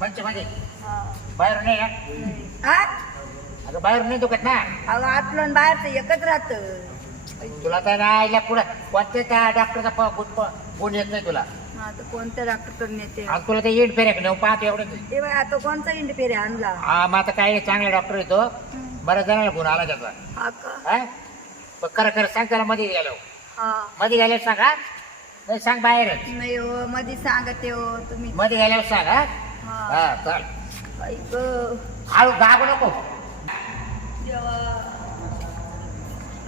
मंच मध्ये हा. बाहेर नाही ना हा? अगं बाहेर नाही दुखत ना. अगं आतलं आणि बाहेरचं एकच राहत. तुला तर नाही कुठं कोणत्या त्या डॉक्टरचा प- गुण प- गुण येत नाही तुला. आता कोणत्या डॉक्टर नेते आज तुला ते येड फेऱ्या नेऊ पाहतो एवढं ते बाई आता कोणता इंड फेरे आणला? हा मग आता काही नाही चांगला डॉक्टर येतो बऱ्याच जणांना गुण आला त्याचा. हा का? हा? पण खरं खरं सांग त्याला मध्ये गेलो हा. मध्ये गेल्यावर सांग. हा नाही सांग बाहेरच. नाही हो मध्ये सांगते हो तुम्ही. मध्ये गेल्यावर सांग. हा हा. हा चल. ऐक हळू दाबू नको. देवा.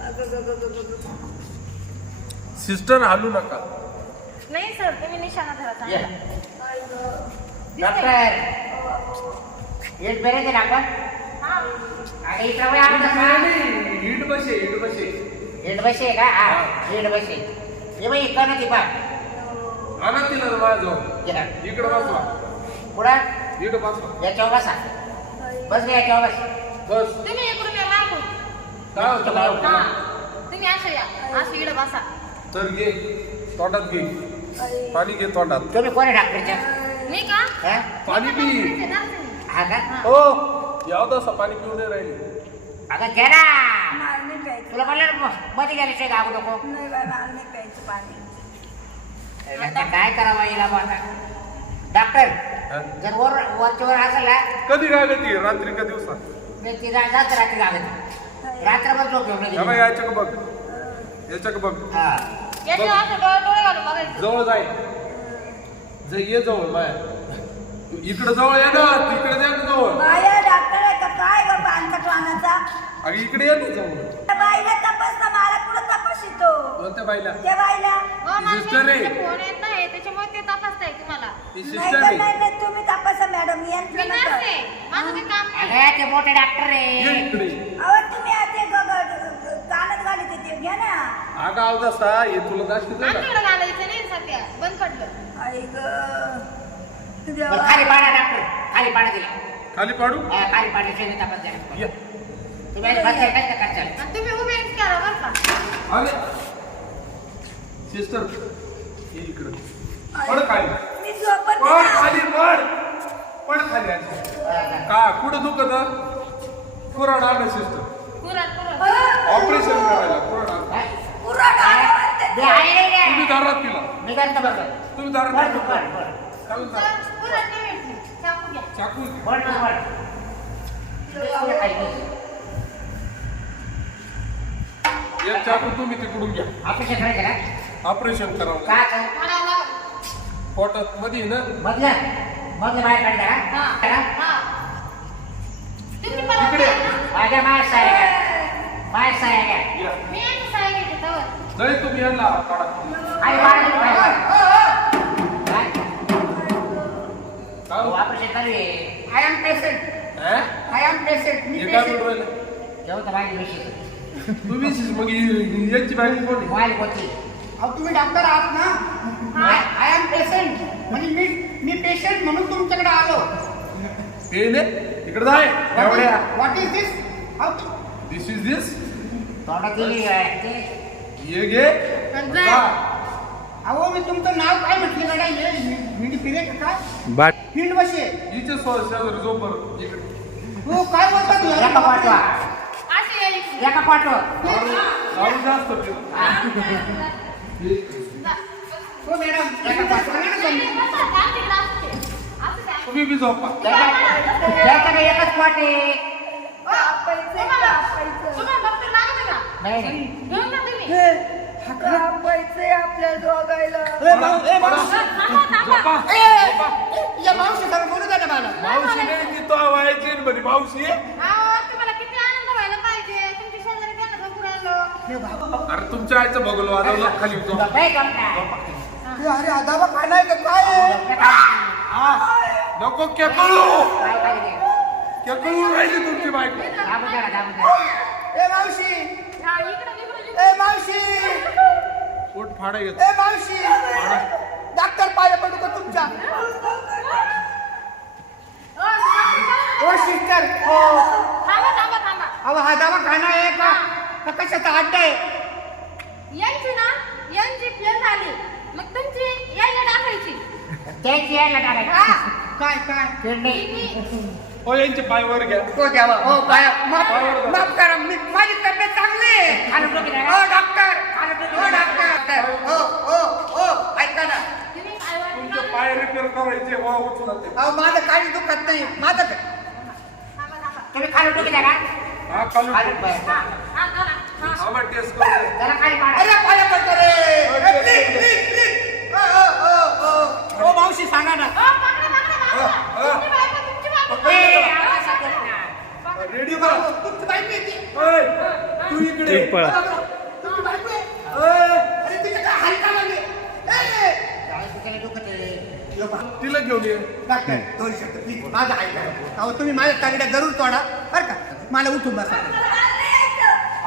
अगं, गं, गं, गं, गं, गं. सिस्टर हालू नका. नाही सर तुम्ही निशाणा धरा ये. चांगला. आई गं. डॉक्टर. येड फेरायचे ना आपण? हा. आणि इकडं बसे बसे. हेड बसे आहे का? हा हे बाई इकडं ती पा आणा तिला माझं. इकडे बसवा पुढं? इकडे बसवा याच्यावर बसा. बस रे याच्यावर बस. बस. तुम्ही इकडून या मागून काय होतं काय हा. होतं तुम्ही असं या. असं इकडे बसा. तर घे. तोंडात घे. पाणी घे तोंडात. तुम्ही कोण डॉक्टरच्या? मी का? हा? पाणी पी. हा का? हो. यावं तसं पाणी पिऊ नाही राहिली. अगं घे ना. मला नाही प्यायचं. तुला म्हणलं ना मध्ये गेल्याशिवाय गागू नको. नाही मला नाही प्यायचं पाणी. आता काय करावं हिला बा आता? डॉक्टर? जर वर वरच्या वर असेल कधी काय गती रात्री का दिवसा मी ती जा- जात रात्री रात्रभर झोप. याच्या का बघ याच्या का बघ. हा. याच्या असं डोळे डोळे घालून बघायचं. जवळ जाय. जे ये जवळ माया इकडे जवळ ये ना तिकडे जा ना जवळ. बाया डॉक्टर आहे का काय ग वाहनाचा अगं इकडे ये ना जवळ. बाईला तपास कोणत्या बाईला? त्या बाईला. हो, आहे. फोन येत नाही त्याच्यामुळे ते तपासताय तुम्हाला. ती नाही सिस्टर तर आहे. नाही नाही, तुम्ही तपासा मॅडम मी यंत्र नर्स नका. आहे. माझं काही काम नाही. अगं ते मोठे डॉक्टर ये आहे इकडे. अहो तुम्ही आता ग- ग- ग- कानात घालीत ते घ्या ना. अगं अवदसा हे तुला दाखवतो ना आमच्याकडे घालायचं नाही सध्या. बंद पडलं आई ग. बरं, देवा. खाली पाडा डॉक्टर खाली पाडा दिला खाली पाडू? हा, खाली पाडल्याशिवाय तपास द्या ये. तुम्ही आज बसताय काय का करताल? आणि तुम्ही उभे करा बरं का. आले सिस्टर ये इकडे. पड खाली. मी झोपत पड. खाली पड पड खाली. का कुठं दुखत कुराड आलं सिस्टर ऑपरेशन करायला कुराड आलं. तुम्ही दारात तिला मी करतो बरं. तुम्ही दारात जा. चाकू घ्या. एक चाकू तुम्ही तिकडून घ्या. ऑपरेशन करायचं? ऑपरेशन करावं काय पोटात मध्ये ना? मधलं मधलं बाहेर काढलं हा. का? का? हा. तुम्ही मला इकडे. माझ्या माय साया घ्या. माय साया घ्या. या. मी यांची सहाय्य घेते तवर नाही तुम्ही यांना काढा. आई वाढ काय? काय? हो? ऑपरेशन चालू आहे. आय एम पेशंट हा? आय एम पेशंट मी हे काय पेशंट बोलू राहिले? जेव्हा तर माझी विषय. तुम्ही मग यांची बायको कोण आहे? मोबाईल कोणती अहो तुम्ही डॉक्टर आहात ना? आय एम पेशंट म्हणजे मी मी पेशंट म्हणून तुमच्याकडे आलो. हे ने इकडे जाय एवढ्या. What is this this is this. ते ये घे. अहो मी तुमचं नाव काय म्हटलं गड्या? हे मी फिरे का काय? बाट फील्ड बसे हिचे शेजारी झोपर इकडे. हो काय बोलता एका पाठवा. एका पाठवा. जास्त. हो मॅडम पाठवा ना तुम्ही. तुम्ही बी झोपा त्याचं एकच पाठ आहे नाही हे, कापायचंय आपल्या दोघायला ए, माऊ- ए, मावशी बोलू द्या ना मला मावशी नाही ती तो व्हायची मावशी अहो, तुम्हाला किती आनंद व्हायला पाहिजे तुमच्या शेजारी त्यांना झोपून राहिलो अरे तुमच्या आईचं बघलो वाजवलं खाली. नाही. ए, अरे आदाबा खाना आहे का काय आहे? हा. नको केकळू काय. केकळू राहिली तुमची बायको. ए मावशी इकडं तिकडं इकडं. ए मावशी पोट फाडा येत ए मावशी डॉक्टर पाय पडू का तुमच्या हो, डॉक्टर, ओ सिस्टर हो अहो हा दवाखाना आहे का का कशाचा अड्डा आहे. यांची ना यांची फेल झाली मग तुमची यायला टाकायची. त्यांची यायला टाकायची. हा? काय काय? हो यांचे पाय वर घ्या. हो द्यावा हो काय माफ पायावर धरा. माफ करा मी माझी तब्येत चांगली आहे. हो डॉक्टर हो डॉक्टर हो हो हो ऐका ना. तुम्ही काय? तुमचे पाय रिपेअर करायचे वा अहो माझं काही दुखत नाही. माझं. तुम्ही खाली डोकी द्या का? हा. हा, अरे पाया पडतो रे. प्लीज प्लीज प्लीज मावशी सांगा ना. पकडा, पकडा, पकडा. तुमची बायको, तुमची बायको. ए, आवाज येतोय ना. रेडी का तुमची बायको आहे ती. ओय, तू इकडे. अरे काय हाल का लागले ए! काय तिच्याला दुखत आहे. तिला घेऊन ये. डॉक्टर दोन शब्द प्लीज माझं ऐका. अहो तुम्ही माझ्या तागड्या जरूर तोडा. बरं का? मला उठून बसा.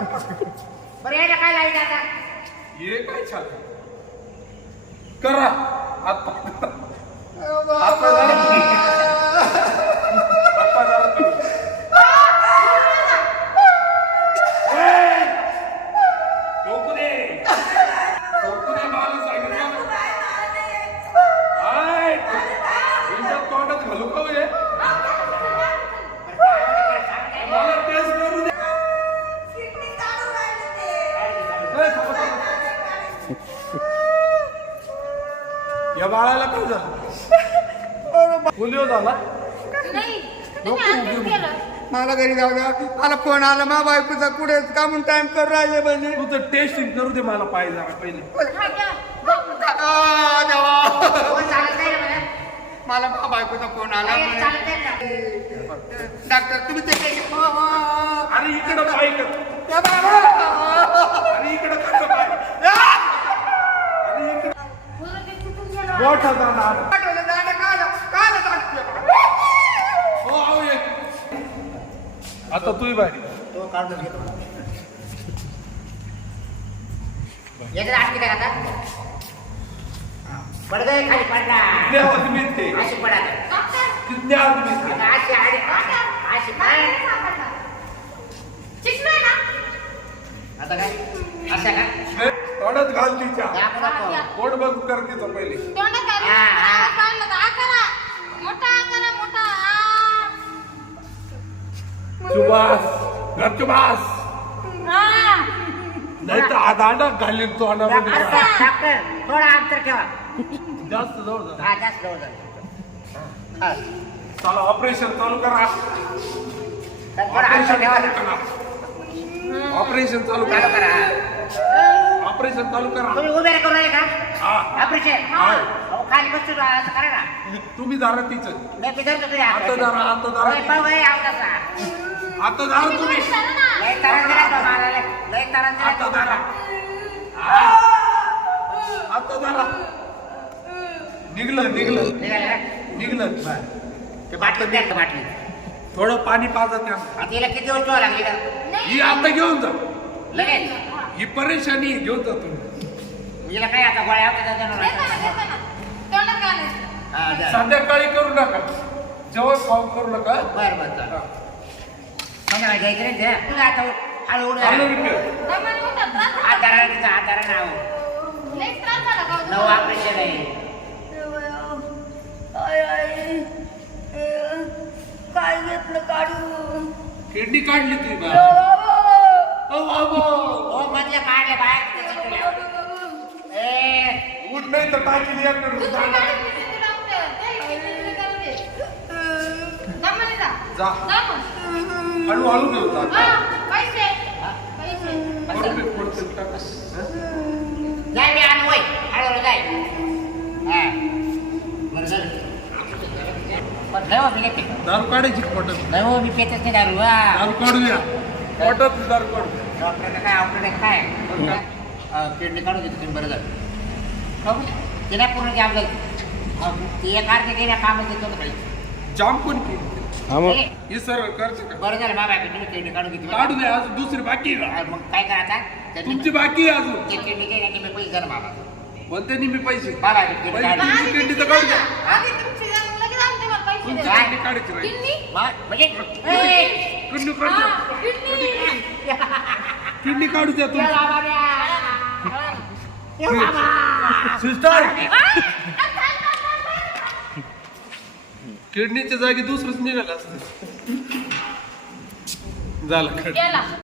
बरं यायला काय लाइट आता? ये काय छान करा. पाय या बाळाला काय झालं? पोलिओ झाला. मला घरी जाऊ द्या. मला फोन आला मा बायकोचा कुठे का म्हणून टाइम करू राहिले म्हणजे तू तर टेस्टिंग करू दे मला पाय जरा पहिले. मला. मा बायकोचा फोन आला. डॉक्टर तुम्ही ते अरे इकडं. अरे इकडं कसं पाय अरे इकडं बोलून ते सुटून गेलं. मोठा दादा आला. पाठवलं दादा, काला- काला दाखवलं. हो आऊ ये आता तू बाहेर तो काढून घेतो याच्यात आणखी काय आता पडदे खाली पडला कितने आदमी थे अशी पडा डॉक्टर, कितने आदमी थे आता अशी आडी अशी काय असं का तोंडात घाल तिच्या. पोट बघ कर तिचं पहिले. सुभाष घर सुभाष हा. नाही तर आदांडा घालीन तोंडामध्ये. डॉक्टर डॉक्टर थोडा अंतर ठेवा. जास्त जवळ जा हा जास्त जवळ जा. हा. चला ऑपरेशन चालू करा. ऑपरेशन ना. करा. ऑपरेशन चालू चालू करा. करा. ऑपरेशन चालू करा. तुम्ही उभे करू राहिले का? हा. ऑपरेशन? हा. अहो खाली बसतो असं करा ना. तुम्ही जरा तिचं मी पिधरतो तुझ्या आता जरा आता जरा आवडाचा आता जरा तुम्ही. लय तरण दिला तो मला लय लय तरण दिला आता तो जरा मला आता जरा निघलं निघलं. निघाले ना? निघलं. ते बाटली द्या बाटली. थोडं पाणी पाजा त्यांना आता हिला किती दिवस ठेवा लागली का? ही आता घेऊन जा. लगेच. ही परेशानी घेऊन जा तुम्ही हिला काय आता गोळ्या देणार देतो ना, नाही. देतो ना. तोंडात. हा, द्या. संध्याकाळी करू नका जेवण खाऊन करू नका बरं बरं चला. संध्याकाळी घ्यायचं नाही द्या. तुला आता हळू उडू दमाने त्रास तिचा नाव लई त्रास झाला का हो नऊ तुम्हाला? ऑपरेशन आहे आय, काय घेतलं काढून किडनी काढली तुम्ही अ, बा बाबा. ओ बाहेर. ए उठ नाही तर जा. हळूहळू हा, पैसे. जाय मी आणू वय हळूहळू जाय हा. हो. दारू काढायची पोटात नाही हो, मी पेतच नाही दारू. दारू काढू द्या पोटात दारू काढू. डॉक्टरने काय आहे काय किडनी काढून देतो तुम्ही बरं झालं. बघू ते नाही पूर्ण अहो, ती एक अर्धी गेल्या कामात देतो बाई. जाम कोण केली हा मग. हे सर्व करते का? बरं झालं बाबा तुम्ही किडनी काढून घेतली. काढू दे अजून दुसरी बाकी आहे. ना. मग काय करा आता? त्या तुमची बाकी आहे अजून. ते किडनी केली मी पैसे झालं बाबा. कोणत्या निम्मे पैसे? बाबा किडनी. तुमची किडनी तर काढू द्या आधी तुमची जाऊन लगेच आमचे मला पैसे तुमची द्या. किडनी काढायची राहील किडनी? मग म्हणजे ए, किडनी काढू द्या किडनी. किडनी काढू द्या तुमची. सिस्टर. किडनीच्या जागी दुसरंच निघालं असतं. झालं